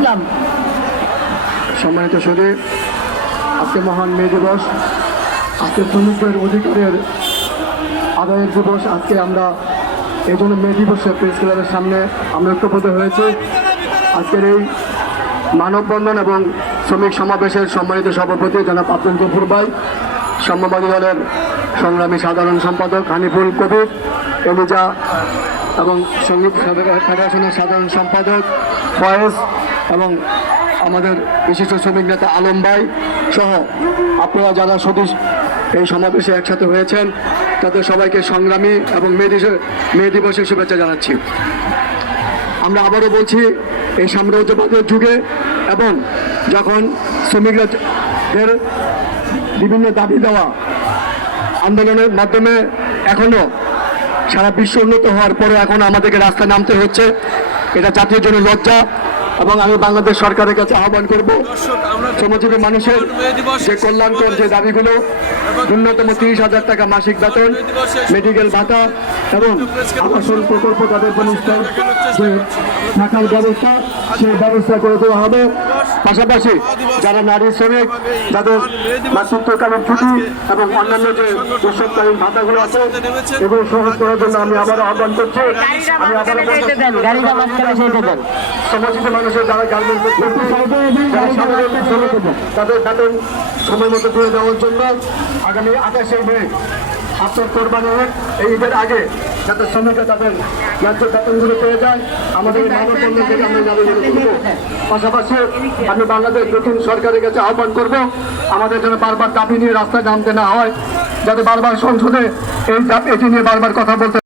ইসলাম। সম্মানিত সুধী, আজকে মহান মে দিবস, আজকে শ্রমিকদের অধিকারের আদায়ের দিবস। আজকে আমরা এই জন্য মে দিবসে প্রেস ক্লাবের সামনে আমরা ঐক্যবদ্ধ হয়েছি। আজকের এই মানববন্ধন এবং শ্রমিক সমাবেশের সম্মানিত সভাপতি জনাব আব্দুল গফুর ভাই, সাম্যবাদী দলের সংগ্রামী সাধারণ সম্পাদক হানিফুল কবির এলিজা এবং সঙ্গীত ফেডারেশনের সাধারণ সম্পাদক ফয়েজ এবং আমাদের বিশিষ্ট শ্রমিক নেতা আলম ভাই সহ আপনারা যারা সদস্য এই সমাবেশে একসাথে হয়েছেন তাদের সবাইকে সংগ্রামী এবং মে দিবসের শুভেচ্ছা জানাচ্ছি। আমরা আবারও বলছি, এই সাম্রাজ্যবাদের যুগে এবং যখন শ্রমিকদের বিভিন্ন দাবি দেওয়া আন্দোলনের মাধ্যমে এখনও সারা বিশ্ব উন্নত হওয়ার পরে এখন আমাদেরকে রাস্তায় নামতে হচ্ছে, এটা জাতির জন্য লজ্জা। এবং আমি বাংলাদেশ সরকারের কাছে আহ্বান করব, শ্রমজীবী মানুষের যে কল্যাণকর যে দাবিগুলো, ন্যূনতম 30,000 টাকা মাসিক বেতন, মেডিকেল ভাতা এবং আবাসন প্রকল্প, তাদের জন্য যে থাকার ব্যবস্থা, সেই ব্যবস্থা করে দেওয়া হবে। পাশাপাশি যারা নারী শ্রমিক, যাদের মাতৃত্বকালীন ছুটি এবং অন্যান্য যে উৎসবকালীন ভাতাগুলো আছে, এগুলো সহজ করার জন্য আমি আবারও আহ্বান করছি। আমি আবারও শ্রমজীবী মানুষের যারা গার্মেন্টস তাদের বেতন সময় মতো দিয়ে দেওয়ার জন্য আগামী 28 মে আফটার কোরবানির এই ঈদের আগে যাতে শ্রমিকরা তাদের ন্যায্য বেতনগুলো পেয়ে যায়, আমাদের মানববন্ধন থেকে আমরা দাবি করব। পাশাপাশি আমি বাংলাদেশ নতুন সরকারের কাছে আহ্বান করব, আমাদের যেন বারবার দাবি নিয়ে রাস্তায় নামতে না হয়, যাতে বারবার সংসদে এই দাবি নিয়ে বারবার কথা বলতে